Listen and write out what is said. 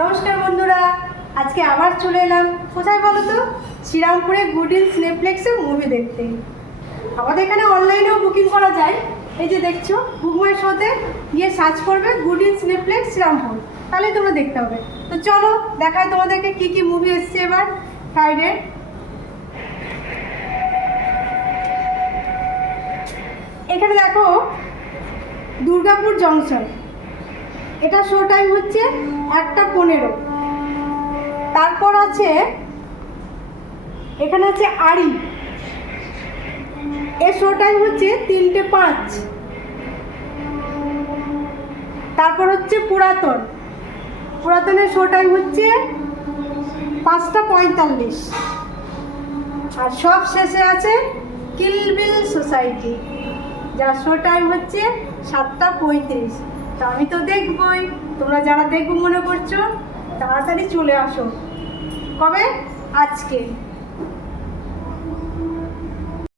নমস্কার বন্ধুরা, আজকে আবার চলে এলাম কোথায় বলো তো? শ্রীরামপুরে গুডিন সিনেপ্লেক্সে মুভি দেখতে। আমাদের এখানে অনলাইনেও বুকিং করা যায়। এই যে দেখছো, বুক মাই শোতে গিয়ে সার্চ করবে গুডিন সিনেপ্লেক্স শ্রীরামপুর, তাহলে তোমরা দেখতে হবে। তো চলো দেখাই তোমাদেরকে কি কি মুভি এসছে এবার ফ্রাইডে। এখানে দেখো দুর্গাপুর জংশন, এটা শো টাইম হচ্ছে 1:15। তারপর আছে এখানে আছে আড়ি, এর শো টাইম হচ্ছে 3:05। তারপর হচ্ছে পুরাতনের শো টাইম হচ্ছে 5:45। আর সব শেষে আছে কিল বিল সোসাইটি, যার শো টাইম হচ্ছে 7:35। তো আমি তো দেখবই, তোমরা যারা দেখবো মনে করছো তাড়াতাড়ি চলে আসো। কবে? আজকে।